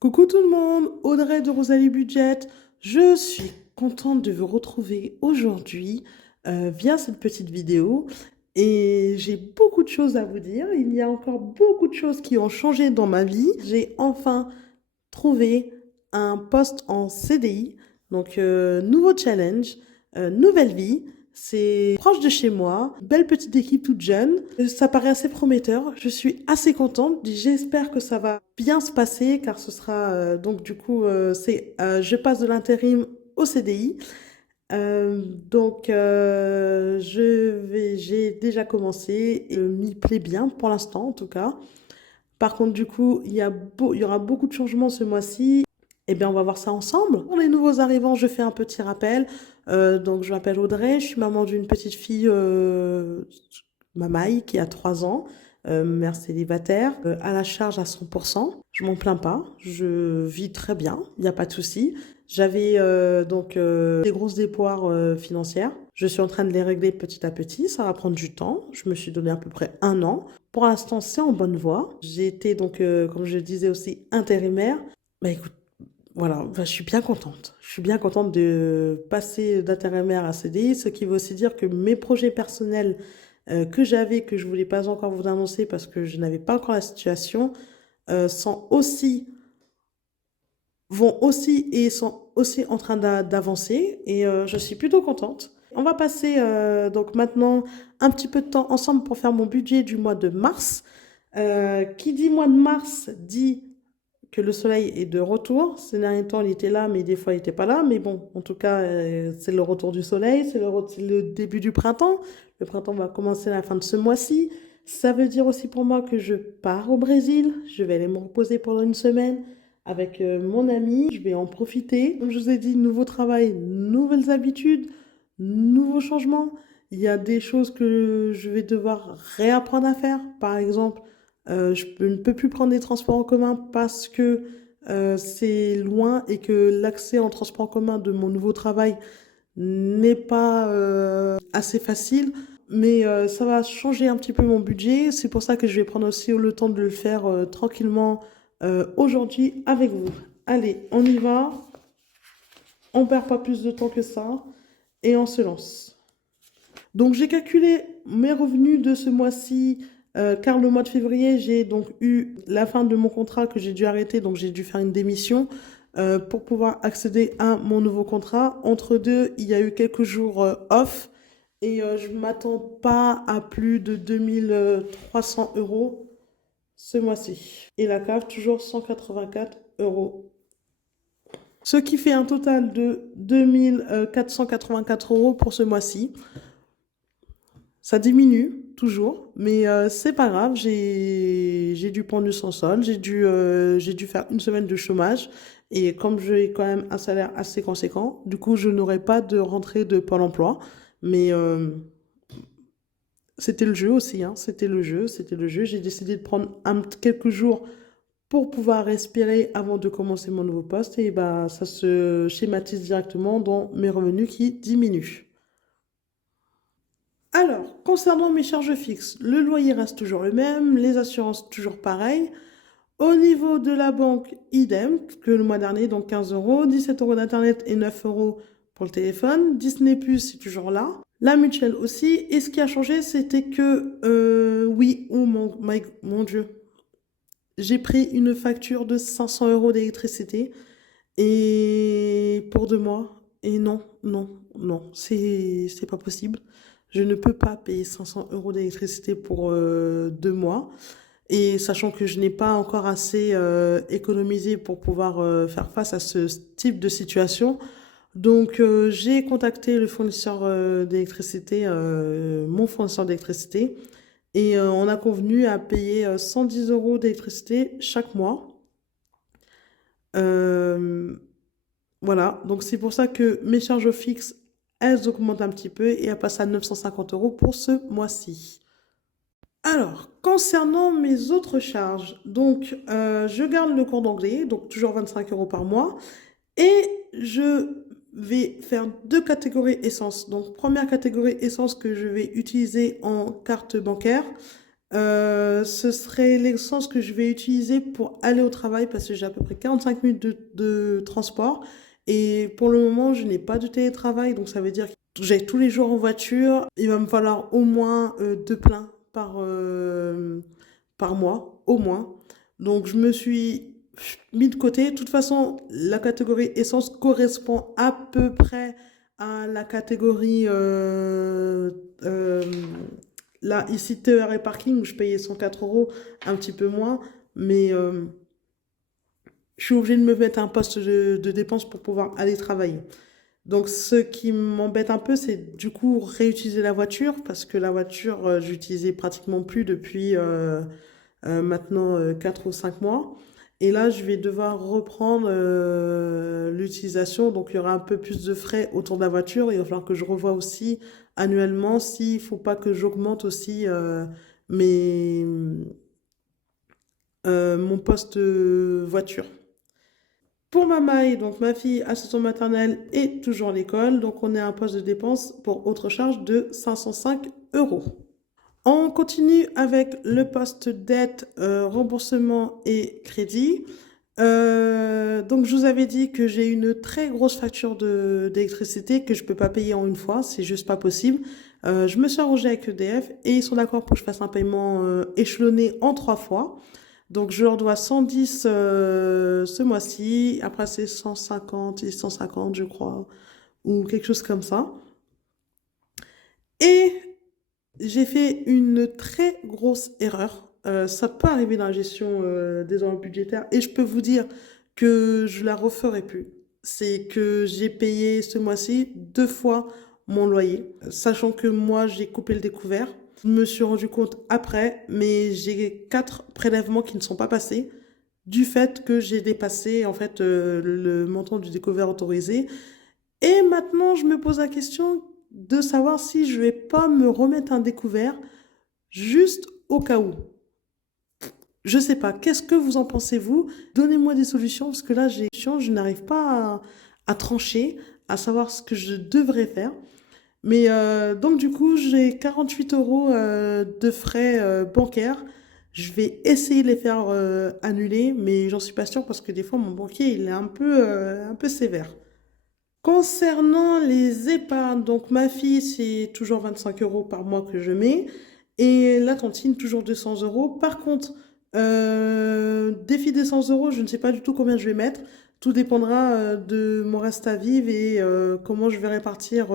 Coucou tout le monde, Audrey de Rosalie Budget. Je suis contente de vous retrouver aujourd'hui via cette petite vidéo et j'ai beaucoup de choses à vous dire. Il y a encore beaucoup de choses qui ont changé dans ma vie. J'ai enfin trouvé un poste en CDI, donc nouveau challenge, nouvelle vie. C'est proche de chez moi, belle petite équipe toute jeune. Ça paraît assez prometteur. Je suis assez contente. J'espère que ça va bien se passer car ce sera donc du coup je passe de l'intérim au CDI. J'ai déjà commencé et m'y plaît bien pour l'instant en tout cas. Par contre, du coup, il y aura beaucoup de changements ce mois-ci. Eh bien, on va voir ça ensemble. Pour les nouveaux arrivants, je fais un petit rappel. Donc, je m'appelle Audrey, je suis maman d'une petite fille, Mamaï, qui a 3 ans, mère célibataire, à la charge à 100%. Je m'en plains pas, je vis très bien, il n'y a pas de souci. J'avais des grosses déboires financières. Je suis en train de les régler petit à petit. Ça va prendre du temps. Je me suis donné à peu près 1 an. Pour l'instant, c'est en bonne voie. J'ai été comme je le disais aussi, intérimaire. Bah écoute, voilà, bah, je suis bien contente. Je suis bien contente de passer d'intérimaire à CDI, ce qui veut aussi dire que mes projets personnels que j'avais, que je voulais pas encore vous annoncer parce que je n'avais pas encore la situation, sont aussi, vont aussi et sont aussi en train d'avancer et je suis plutôt contente. On va passer donc maintenant un petit peu de temps ensemble pour faire mon budget du mois de mars. Qui dit mois de mars dit que le soleil est de retour. Ces derniers temps, il était là, mais des fois, il n'était pas là. Mais bon, en tout cas, c'est le retour du soleil, c'est le début du printemps. Le printemps va commencer à la fin de ce mois-ci. Ça veut dire aussi pour moi que je pars au Brésil. Je vais aller me reposer pendant une semaine avec mon ami. Je vais en profiter. Comme je vous ai dit, nouveau travail, nouvelles habitudes, nouveaux changements. Il y a des choses que je vais devoir réapprendre à faire. Par exemple, ne peux plus prendre des transports en commun parce que c'est loin et que l'accès en transport en commun de mon nouveau travail n'est pas assez facile. Mais ça va changer un petit peu mon budget. C'est pour ça que je vais prendre aussi le temps de le faire tranquillement aujourd'hui avec vous. Allez, on y va. On perd pas plus de temps que ça et on se lance. Donc j'ai calculé mes revenus de ce mois-ci, car le mois de février, j'ai donc eu la fin de mon contrat que j'ai dû arrêter, donc j'ai dû faire une démission pour pouvoir accéder à mon nouveau contrat. Entre deux, il y a eu quelques jours off et je ne m'attends pas à plus de 2 300 € ce mois-ci. Et la cave, toujours 184 €. Ce qui fait un total de 2 484 € pour ce mois-ci. Ça diminue toujours, mais c'est pas grave. J'ai dû prendre du sans-solde, j'ai dû faire une semaine de chômage. Et comme j'ai quand même un salaire assez conséquent, du coup, je n'aurai pas de rentrée de Pôle emploi. Mais c'était le jeu aussi, hein. C'était le jeu, c'était le jeu. J'ai décidé de prendre quelques jours pour pouvoir respirer avant de commencer mon nouveau poste. Et bah, ça se schématise directement dans mes revenus qui diminuent. Alors, concernant mes charges fixes, le loyer reste toujours le même, les assurances toujours pareil. Au niveau de la banque, idem que le mois dernier, donc 15 €, 17 € d'internet et 9 € pour le téléphone. Disney Plus, c'est toujours là. La mutuelle aussi. Et ce qui a changé, c'était que, oui, oh mon Dieu, j'ai pris une facture de 500 € d'électricité et pour 2 mois. Et non, non, non, c'est pas possible. Je ne peux pas payer 500 € d'électricité pour 2 mois. Et sachant que je n'ai pas encore assez économisé pour pouvoir faire face à ce type de situation. Donc j'ai contacté le fournisseur d'électricité, mon fournisseur d'électricité, et on a convenu à payer 110 € d'électricité chaque mois. Euh, voilà, donc c'est pour ça que mes charges fixes, elles augmentent un petit peu et elles passent à 950 € pour ce mois-ci. Alors, concernant mes autres charges, donc je garde le cours d'anglais, donc toujours 25 € par mois, et je vais faire 2 catégories essence. Donc, première catégorie essence que je vais utiliser en carte bancaire, Ce serait l'essence que je vais utiliser pour aller au travail parce que j'ai à peu près 45 minutes de transport. Et pour le moment, je n'ai pas de télétravail, donc ça veut dire que j'ai tous les jours en voiture. Il va me falloir au moins deux pleins par mois, au moins. Donc je me suis mis de côté. De toute façon, la catégorie essence correspond à peu près à la catégorie euh, là, ici, TER et parking, où je payais 104 euros, un petit peu moins, mais je suis obligée de me mettre un poste de dépense pour pouvoir aller travailler. Donc, ce qui m'embête un peu, c'est du coup réutiliser la voiture, parce que la voiture, j'utilisais pratiquement plus depuis maintenant 4 ou 5 mois. Et là, je vais devoir reprendre l'utilisation. Donc, il y aura un peu plus de frais autour de la voiture. Il va falloir que je revoie aussi annuellement s'il ne faut pas que j'augmente aussi mes, mon poste voiture. Pour ma maille, donc ma fille, assistante maternelle, est toujours à l'école. Donc, on est à un poste de dépense pour autre charge de 505 euros. On continue avec le poste dette, remboursement et crédit. Donc, je vous avais dit que j'ai une très grosse facture d'électricité que je ne peux pas payer en une fois, c'est juste pas possible. Je me suis arrangée avec EDF et ils sont d'accord pour que je fasse un paiement échelonné en trois fois. Donc, je leur dois 110 ce mois-ci, après c'est 150 et 150, je crois, ou quelque chose comme ça. Et j'ai fait une très grosse erreur. Ça peut arriver dans la gestion des enveloppes budgétaires et je peux vous dire que je la referai plus. C'est que j'ai payé ce mois-ci deux fois mon loyer, sachant que moi j'ai coupé le découvert. Je me suis rendu compte après, mais j'ai quatre prélèvements qui ne sont pas passés du fait que j'ai dépassé en fait le montant du découvert autorisé. Et maintenant, je me pose la question de savoir si je vais pas me remettre un découvert juste au cas où. Je sais pas. Qu'est-ce que vous en pensez, vous? Donnez-moi des solutions parce que là, je n'arrive pas à trancher, à savoir ce que je devrais faire. Mais donc, du coup, j'ai 48 euros de frais bancaires. Je vais essayer de les faire annuler, mais j'en suis pas sûre parce que des fois, mon banquier, il est un peu sévère. Concernant les épargnes, donc ma fille, c'est toujours 25 euros par mois que je mets. Et la tontine, toujours 200 euros. Par contre, défi des 100 euros, je ne sais pas du tout combien je vais mettre. Tout dépendra de mon reste à vivre et comment je vais répartir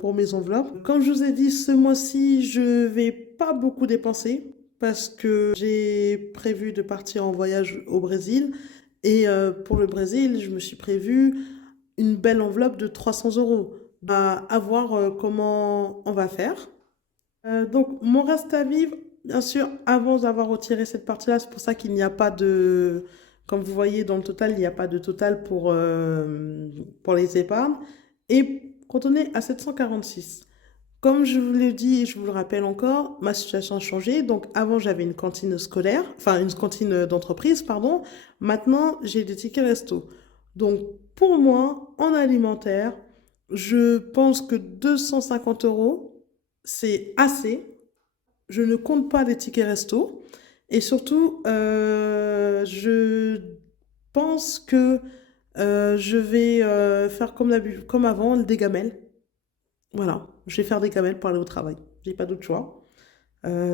pour mes enveloppes. Comme je vous ai dit, ce mois-ci, je vais pas beaucoup dépenser parce que j'ai prévu de partir en voyage au Brésil. Et pour le Brésil, je me suis prévu une belle enveloppe de 300 euros. À voir comment on va faire. Donc, mon reste à vivre, bien sûr, avant d'avoir retiré cette partie-là, c'est pour ça qu'il n'y a pas de... Comme vous voyez dans le total, il n'y a pas de total pour les épargnes. Et quand on est à 746, comme je vous l'ai dit et je vous le rappelle encore, ma situation a changé. Donc, avant, j'avais une cantine scolaire, enfin une cantine d'entreprise, pardon. Maintenant, j'ai des tickets resto. Donc, pour moi, en alimentaire, je pense que 250 euros, c'est assez. Je ne compte pas les tickets resto. Et surtout, je pense que je vais faire comme avant, des gamelles. Voilà, je vais faire des gamelles pour aller au travail. J'ai pas d'autre choix.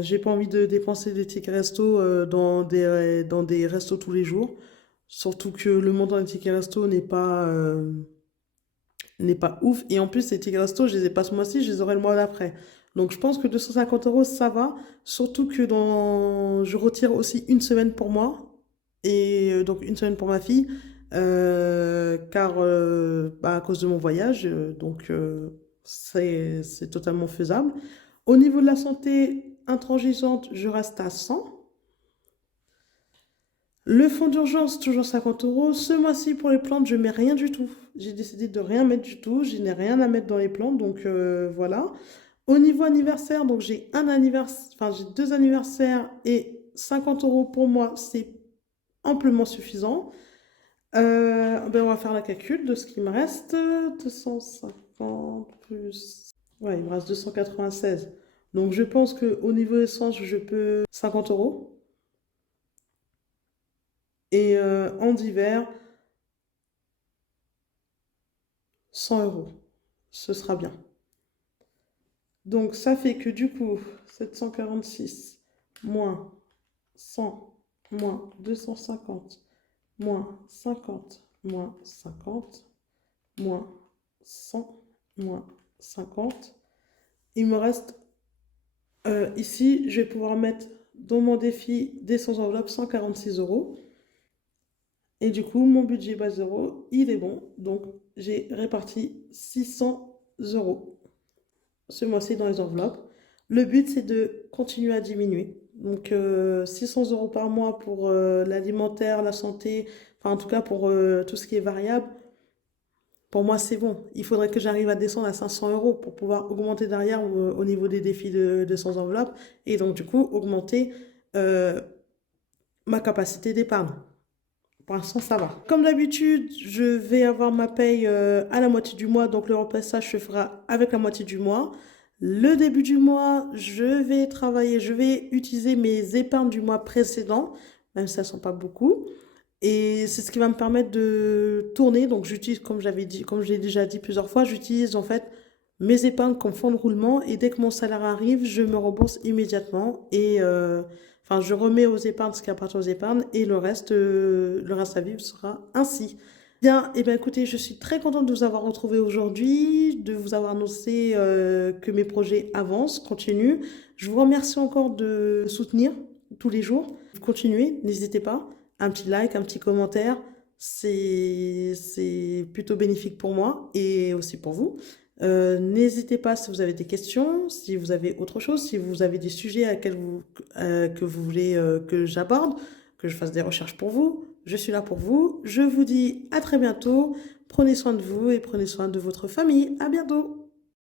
J'ai pas envie de dépenser des tickets resto dans des restos tous les jours. Surtout que le montant des tickets resto n'est pas ouf. Et en plus, ces tickets resto, je les ai pas ce mois-ci, je les aurai le mois d'après. Donc je pense que 250 euros, ça va. Surtout que je retire aussi une semaine pour moi. Et donc une semaine pour ma fille. Car à cause de mon voyage. C'est totalement faisable. Au niveau de la santé intransigeante, je reste à 100. Le fonds d'urgence, toujours 50 euros. Ce mois-ci, pour les plantes, je mets rien du tout. J'ai décidé de rien mettre du tout. Je n'ai rien à mettre dans les plantes, donc voilà. Au niveau anniversaire, donc j'ai un anniversaire, enfin j'ai deux anniversaires et 50 euros pour moi, c'est amplement suffisant. Ben on va faire la calcul de ce qui me reste. 250 plus... Ouais, il me reste 296. Donc je pense qu'au niveau essence, je peux 50 euros. Et en hiver, 100 euros. Ce sera bien. Donc ça fait que du coup, 746 moins 100 moins 250 moins 50 moins 50 moins 100 moins 50. Il me reste ici, je vais pouvoir mettre dans mon défi des sans enveloppe 146 euros. Et du coup, mon budget base zéro, il est bon. Donc, j'ai réparti 600 euros ce mois-ci dans les enveloppes. Le but, c'est de continuer à diminuer. Donc, 600 euros par mois pour l'alimentaire, la santé, enfin, en tout cas pour tout ce qui est variable. Pour moi, c'est bon. Il faudrait que j'arrive à descendre à 500 euros pour pouvoir augmenter derrière au niveau des défis de sans enveloppe. Et donc, du coup, augmenter euh, ma capacité d'épargne. Pour l'instant, ça va. Comme d'habitude, je vais avoir ma paye à la moitié du mois, donc le remplissage se fera avec la moitié du mois. Le début du mois, je vais travailler, je vais utiliser mes épargnes du mois précédent, même si elles ne sont pas beaucoup. Et c'est ce qui va me permettre de tourner. Donc j'utilise, comme j'avais dit, comme je l'ai déjà dit plusieurs fois, j'utilise en fait mes épargnes comme fonds de roulement. Et dès que mon salaire arrive, je me rembourse immédiatement. Et enfin, je remets aux épargnes ce qui appartient aux épargnes. Et le reste à vivre sera ainsi. Bien, et bien écoutez, je suis très contente de vous avoir retrouvé aujourd'hui, de vous avoir annoncé que mes projets avancent, continuent. Je vous remercie encore de soutenir tous les jours. Continuez, n'hésitez pas. Un petit like, un petit commentaire, c'est plutôt bénéfique pour moi et aussi pour vous. N'hésitez pas si vous avez des questions, si vous avez autre chose, si vous avez des sujets que vous voulez que j'aborde, que je fasse des recherches pour vous. Je suis là pour vous. Je vous dis à très bientôt. Prenez soin de vous et prenez soin de votre famille. À bientôt.